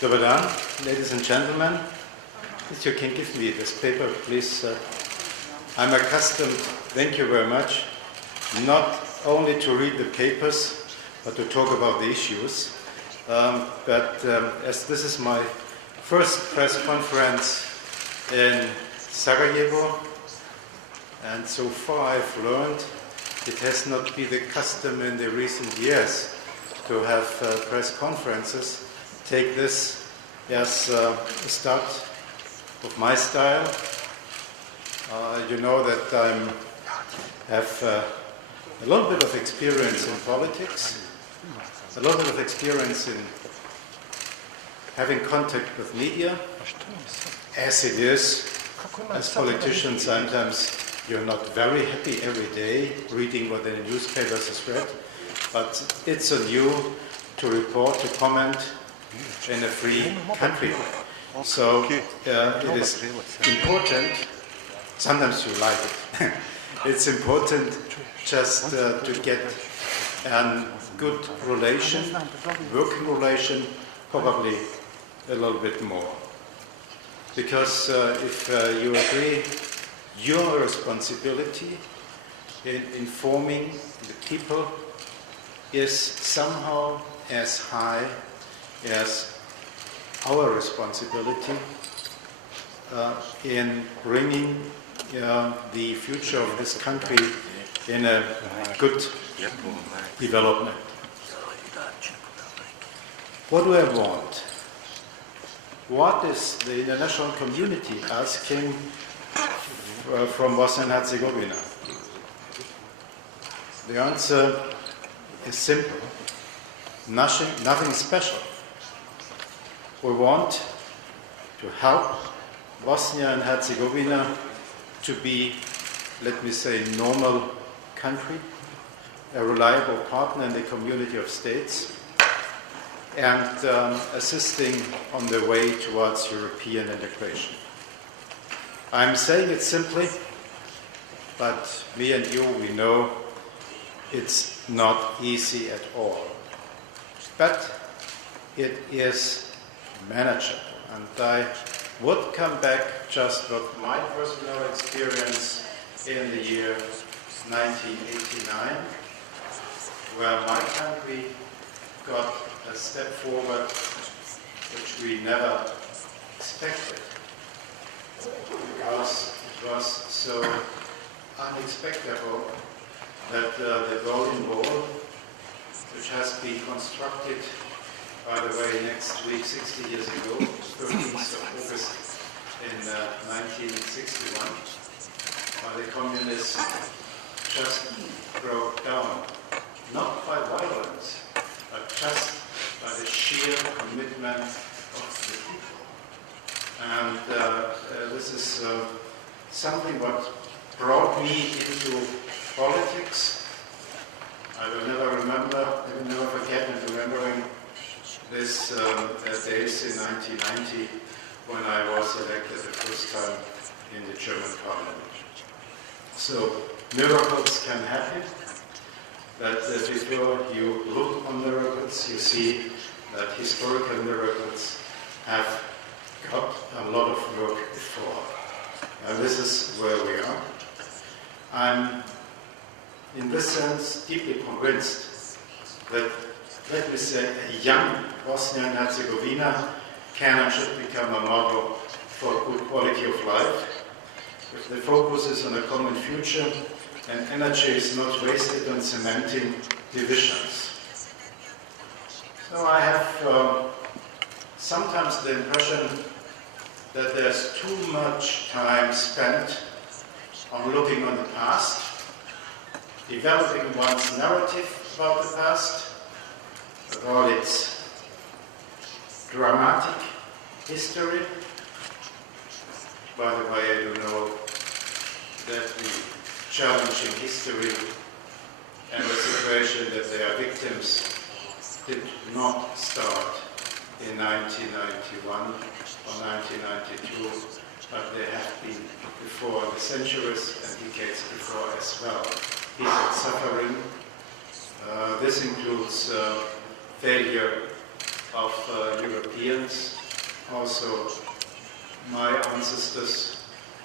Dobar dan, ladies and gentlemen. If you can give me this paper, please. I'm accustomed, thank you very much, not only to read the papers, but to talk about the issues. As this is my first press conference in Sarajevo, and so far I've learned it has not been the custom in the recent years to have press conferences. Take this as a start of my style. You know that I have a little bit of experience in politics, a little bit of experience in having contact with media. As it is, as politicians, sometimes you're not very happy every day reading what the newspapers is read, but it's on you to report, to comment in a free country. So it is important, sometimes you like it, it's important just to get a good relation, working relation, probably a little bit more. Because if you agree, your responsibility in informing the people is somehow as high as our responsibility in bringing the future of this country in a good development. What do I want? What is the international community asking from Bosnia and Herzegovina? The answer is simple. Nothing special. We want to help Bosnia and Herzegovina to be, let me say, a normal country, a reliable partner in the community of states, and assisting on the way towards European integration. I'm saying it simply, but me and you, we know it's not easy at all. But it is manageable. And I would come back just with my personal experience in the year 1989, where my country got a step forward which we never expected, because it was so unexpected that the Berlin Wall, which has been constructed, by the way, next week, 60 years ago, 13th of August in 1961, by the communists, just broke down, not by violence, but just by the sheer commitment of the people. And this is something what brought me into politics. I will never forget and remembering this days in 1990 when I was elected the first time in the German parliament. So miracles can happen, but before you look on miracles, you see that historical miracles have got a lot of work before. And this is where we are. I'm, in this sense, deeply convinced that, let me say, a young Bosnia and Herzegovina can and should become a model for good quality of life. If the focus is on a common future and energy is not wasted on cementing divisions. So I have sometimes the impression that there's too much time spent on looking on the past, developing one's narrative about the past, with all its dramatic history. By the way, I do know that the challenging history and the situation that they are victims did not start in 1991 or 1992, but they have been before the centuries and decades before as well. People suffering. This includes failure of Europeans, also my ancestors,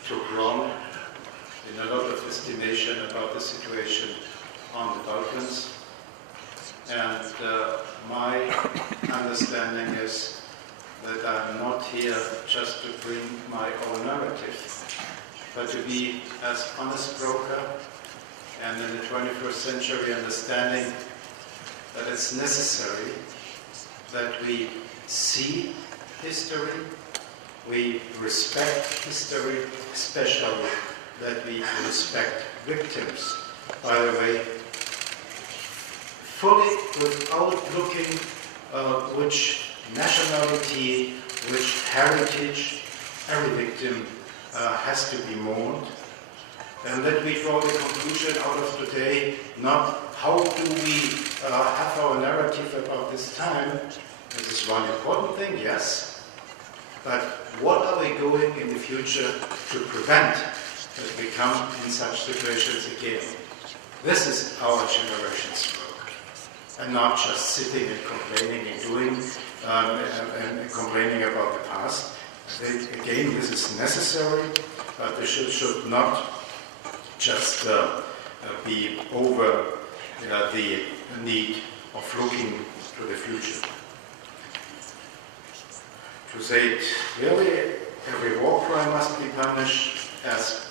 took wrong in a lot of estimation about the situation on the Balkans. And my understanding is that I'm not here just to bring my own narrative, but to be as honest broker, and in the 21st century understanding that it's necessary that we see history, we respect history, especially that we respect victims. By the way, fully without looking which nationality, which heritage, every victim has to be mourned. And let me draw the conclusion out of today, not how do we have our narrative about this time. This is one important thing, yes, but what are we doing in the future to prevent that we come in such situations again? This is our generation's work, and not just sitting and complaining and doing and complaining about the past. Again, this is necessary, but this should not just be over the need of looking to the future. To say it really, every war crime must be punished, as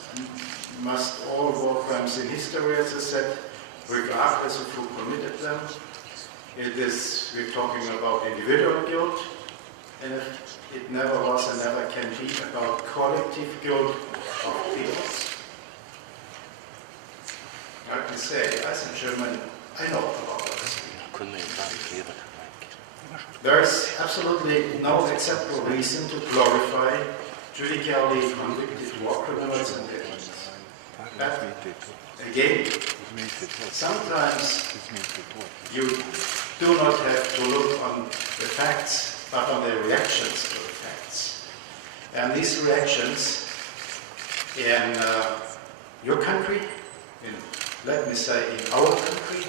must all war crimes in history, as I said, regardless of who committed them. We're talking about individual guilt, and it never was and never can be about collective guilt of peoples. I can say, as a German, I know about this. There is absolutely no acceptable reason to glorify judicially convicted war criminals and victims. But again, sometimes you do not have to look on the facts, but on the reactions to the facts. And these reactions in your country, let me say in our country,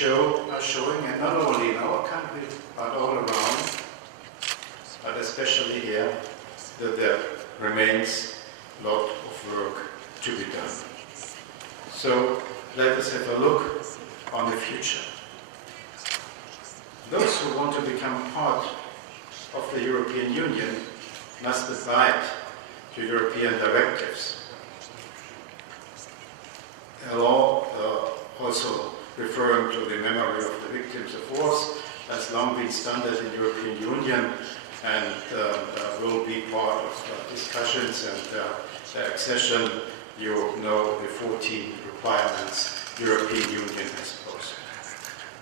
are showing, and not only in our country, but all around, but especially here, that there remains a lot of work to be done. So let us have a look on the future. Those who want to become part of the European Union must abide to European directives. A law also referring to the memory of the victims of wars has long been standard in the European Union and will be part of discussions and the accession. You know the 14 requirements the European Union has posed.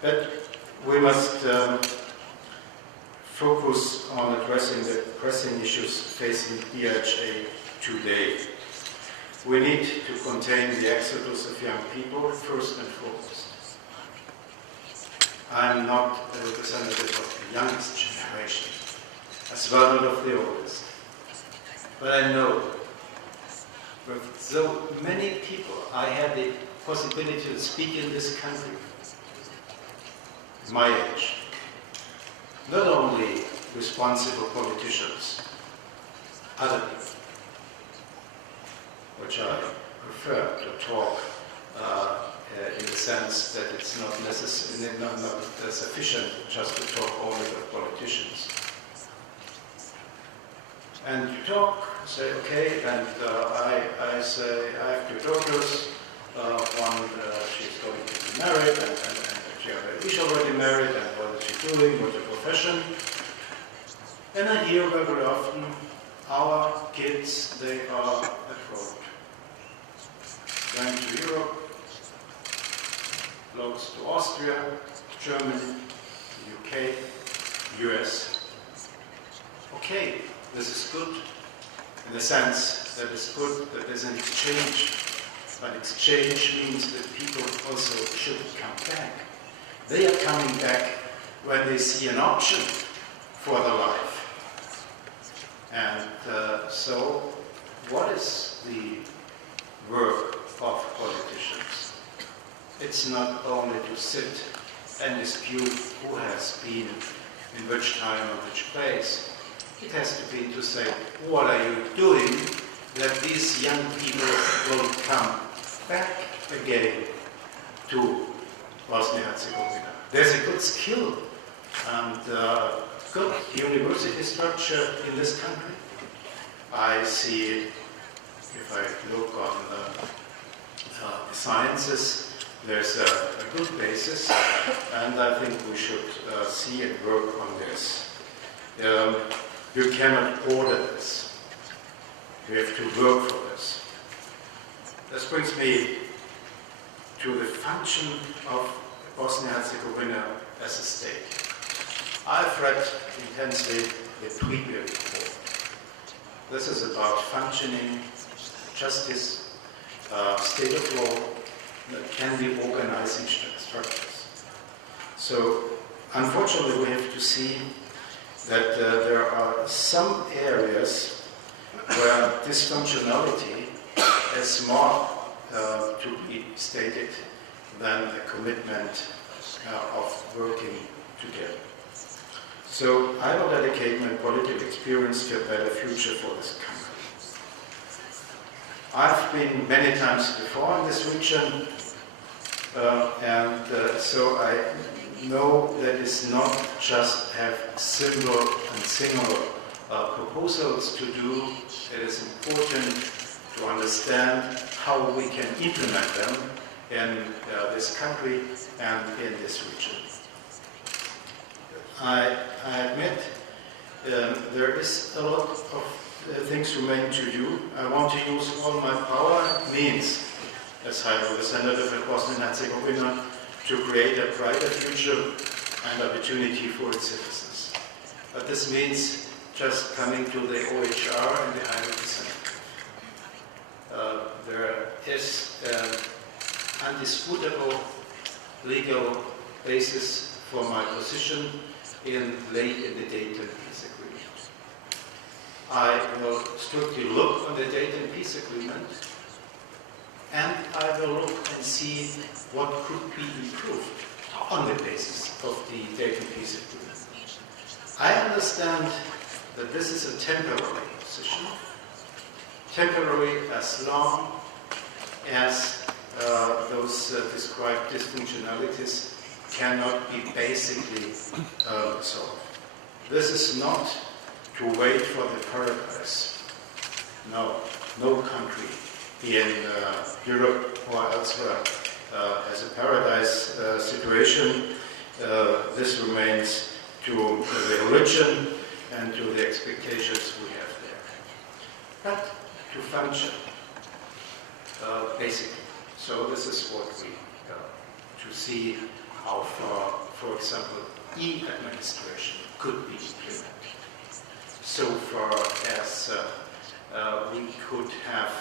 But we must focus on addressing the pressing issues facing DHA today. We need to contain the exodus of young people, first and foremost. I'm not the representative of the youngest generation, as well not of the oldest. But I know with so many people, I had the possibility to speak in this country, my age. Not only responsible politicians, other people, which I prefer to talk in the sense that it's not necessary, not sufficient just to talk only with politicians. And you talk, say, okay, and I say, I have two daughters, one, she's going to be married, and she's already married, and what is she doing, what's her profession? And I hear very often, our kids, they are abroad. Going to Europe, close to Austria, Germany, UK, US. Okay, this is good in the sense that it's good that there's an exchange, but exchange means that people also should come back. They are coming back when they see an option for their life. And so, what is the work of politicians? It's not only to sit and dispute who has been in which time or which place. It has to be to say, what are you doing that these young people will come back again to Bosnia-Herzegovina. There's a good skill and good university structure in this country. I see, if I look on the sciences, there's a good basis, and I think we should see and work on this. You cannot order this. You have to work for this. This brings me to the function of Bosnia-Herzegovina as a state. I've read intensely the Pribir report. This is about functioning, justice, state of law, that can be organizing structures. So, unfortunately, we have to see that there are some areas where dysfunctionality is more to be stated than a commitment of working together. So I will dedicate my political experience to a better future for this country. I've been many times before in this region, so I know that it's not just have simple and single proposals to do. It is important to understand how we can implement them in this country and in this region. I admit there is a lot of things remain to do. I want to use all my power means as High Representative of Bosnia and Herzegovina to create a brighter future and opportunity for its citizens. But this means just coming to the OHR and the High Representative. There is an undisputable legal basis for my position late in the Dayton Peace Agreement. I will strictly look on the Dayton Peace Agreement, and I will look and see what could be improved on the basis of the Dayton Peace Agreement. I understand that this is a temporary position, temporary as long as those described dysfunctionalities cannot be basically solved. This is not to wait for the paradise. No, no country in Europe or elsewhere has a paradise situation. This remains to the religion and to the expectations we have there. But to function, basically. So this is what we to see how far, for example, e-administration could be implemented. So far as we could have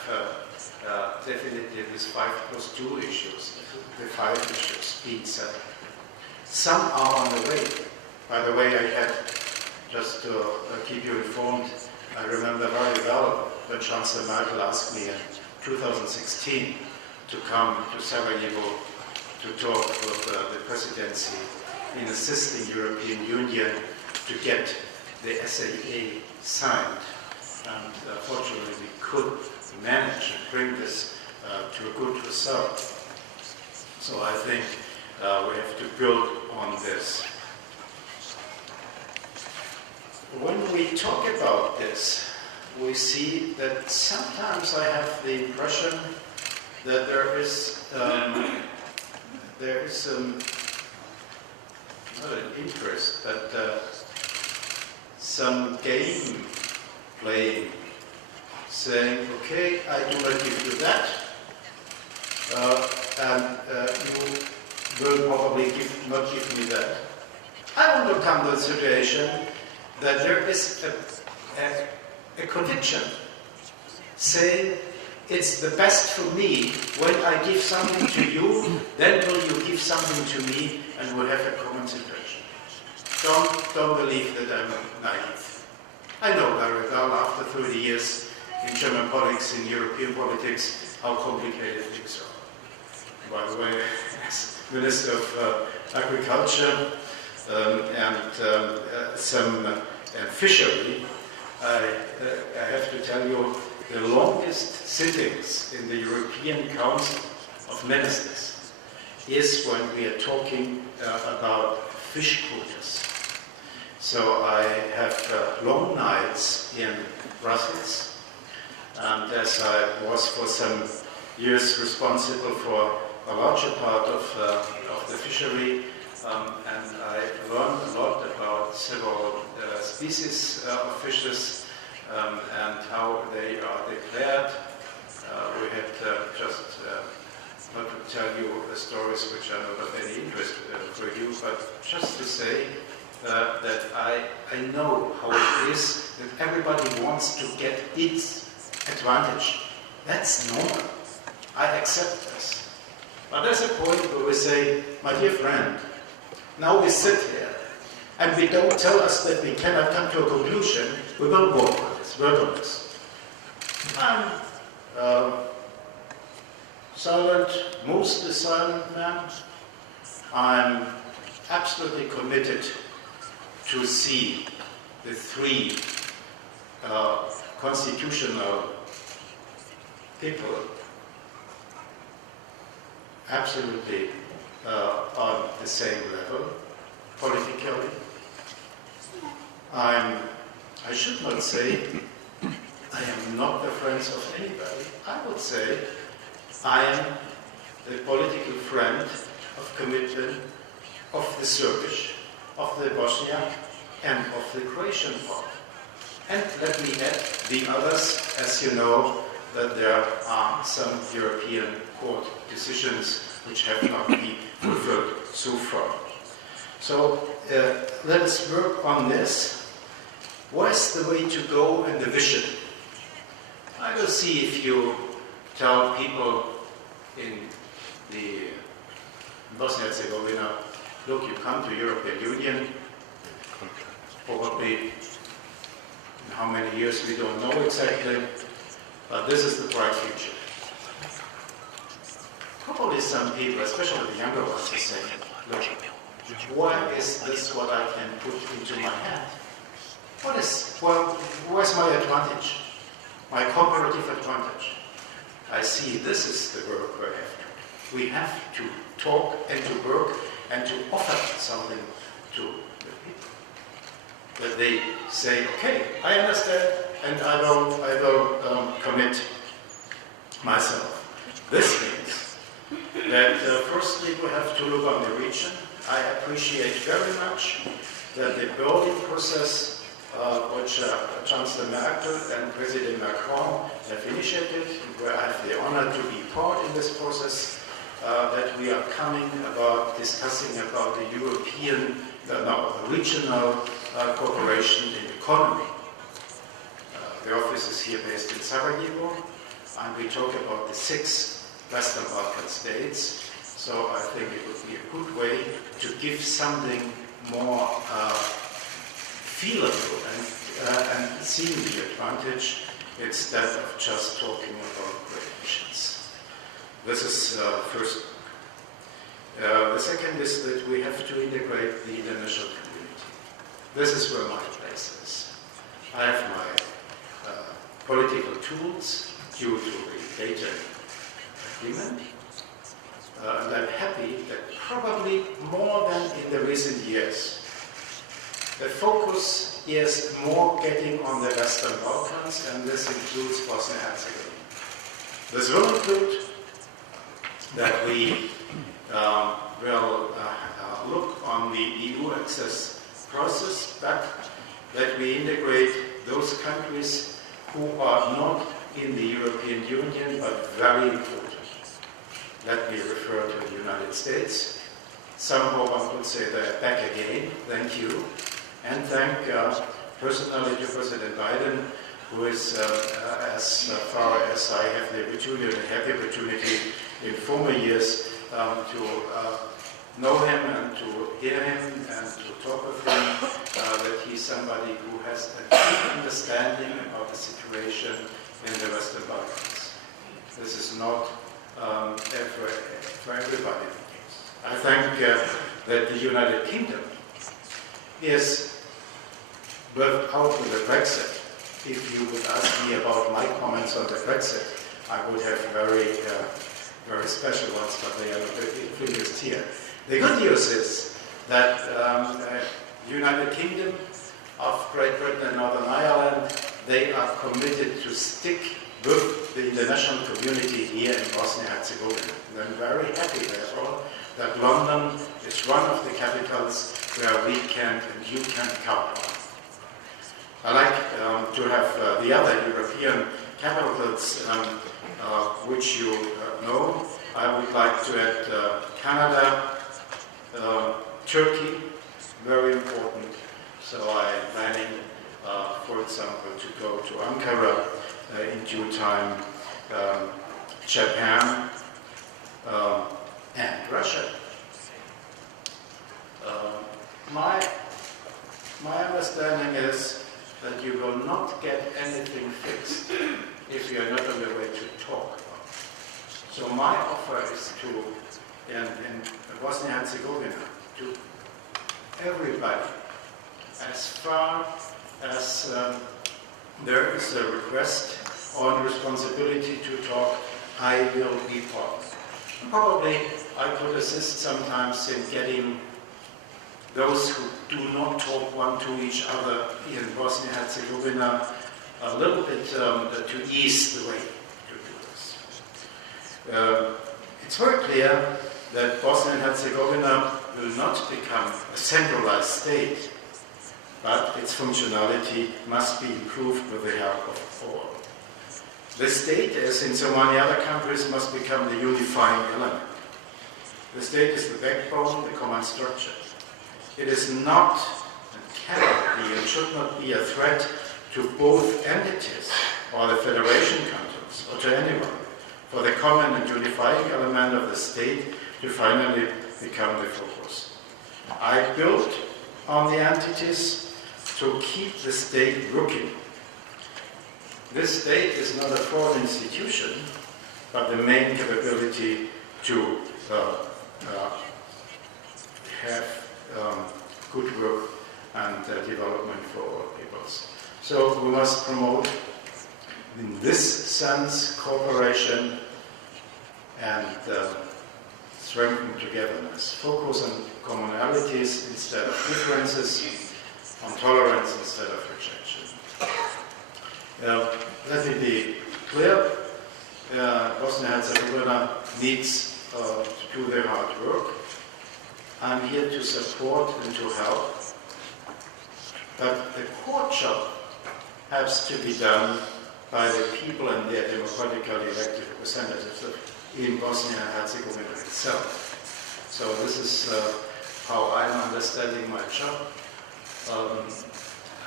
definitely these 5+2 issues, the 5 issues being settled. Some are on the way. By the way, I had, just to keep you informed, I remember very well when Chancellor Merkel asked me in 2016 to come to Sarajevo to talk with the presidency in assisting European Union to get the SAA signed. And fortunately we could manage and bring this to a good result. So I think we have to build on this. When we talk about this, we see that sometimes I have the impression that there is not an interest, but some game playing, saying, okay, I do not give you that, and you will probably not give me that. I want to come to a situation that there is a conviction saying, it's the best for me when I give something to you, then will you give something to me, and we'll have a common situation. Don't believe that I'm naive. I know very well after 30 years in German politics, in European politics, how complicated things are. By the way, as Minister of Agriculture, and fishery. I have to tell you, the longest sittings in the European Council of Ministers is when we are talking about fish quotas. So I have long nights in Brussels, and as I was for some years responsible for a larger part of the fishery, and I learned a lot about several species of fishes and how they are declared. We had just not to tell you the stories which are not of any interest for you, but just to say that I know how it is that everybody wants to get its advantage. That's normal. I accept this. But there's a point where we say, my dear friend, now we sit here and we don't tell us that we cannot come to a conclusion. We will work on this. I'm silent, mostly silent man. I'm absolutely committed to see the three constitutional people absolutely on the same level politically. I should not say I am not the friend of anybody. I would say I am the political friend of commitment of the Serbish, of the Bosniak, and of the Croatian part. And let me add the others, as you know, that there are some European court decisions which have not been fulfilled so far. So let us work on this. Where's the way to go and the vision? I will see if you tell people in the Bosnia-Herzegovina, look, you come to European Union, probably in how many years we don't know exactly, but this is the bright future. Probably some people, especially the younger ones, are saying, look, why is this what I can put into my hand? Where's my advantage? My comparative advantage? I see this is the work we have to. We have to talk and to work and to offer something to the people. That they say, okay, I understand, and I will commit myself. This means that firstly we have to look on the region. I appreciate very much that the Berlin process, which Chancellor Merkel and President Macron have initiated, where I have the honor to be part in this process, that we are coming about discussing about the European, regional cooperation in economy. The office is here based in Sarajevo, and we talk about the 6 Western Balkan states. So I think it would be a good way to give something more feelable and seeing the advantage instead of just talking about great missions. This is first. The second is that we have to integrate the international community. This is where my place is. I have my political tools due to the Dayton Agreement. And I'm happy that probably more than in the recent years, the focus is more getting on the Western Balkans, and this includes Bosnia and Herzegovina. This will include that we will look on the EU access process, but that we integrate those countries who are not in the European Union, but very important. Let me refer to the United States. Somehow one could say they're back again. Thank you. And thank personally to President Biden, who is, as far as I have the opportunity in former years to know him and to hear him and to talk with him, that he's somebody who has a deep understanding about the situation in the Western Balkans. This is not for everybody. I think that the United Kingdom is without the Brexit. If you would ask me about my comments on the Brexit, I would have very special ones, but they are not introduced here. The good news is that United Kingdom of Great Britain and Northern Ireland, they are committed to stick with the international community here in Bosnia-Herzegovina. And I'm very happy, therefore, that London is one of the capitals where we can and you can count on. I like to have the other European capitals which you know. I would like to add Canada, Turkey, very important. So I'm planning, for example, to go to Ankara in due time, Japan, and Russia. My understanding is that you will not get anything fixed if you are not on the way to talk. So my offer is to, in Bosnia-Herzegovina, to everybody, as far as there is a request or responsibility to talk, I will be part. Probably I could assist sometimes in getting those who do not talk one to each other in Bosnia-Herzegovina a little bit to ease the way to do this. It's very clear that Bosnia and Herzegovina will not become a centralized state, but its functionality must be improved with the help of all. The state, as in so many other countries, must become the unifying element. The state is the backbone, the common structure. It is not, and cannot be, and should not be a threat to both entities, or the federation cantons, or to anyone, for the common and unifying element of the state to finally become the focus. I built on the entities to keep the state working. This state is not a foreign institution, but the main capability to have good work and development for all peoples. So we must promote, in this sense, cooperation and strengthen togetherness. Focus on commonalities instead of differences, on tolerance instead of rejection. Let me be clear, Bosnia-Herzegovina needs to do their hard work. I'm here to support and to help, but the core job has to be done by the people and their democratically elected representatives in Bosnia and Herzegovina itself. So this is how I'm understanding my job.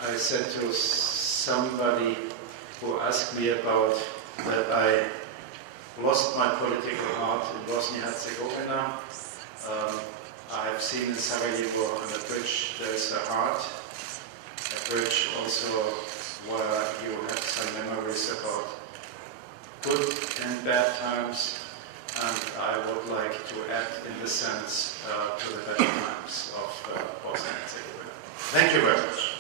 I said to somebody who asked me about that I lost my political heart in Bosnia and Herzegovina. I have seen in Sarajevo on the bridge there is a heart, a bridge also where you have some memories about good and bad times, and I would like to add in the sense to the better times of Bosnia and Herzegovina. Thank you very much.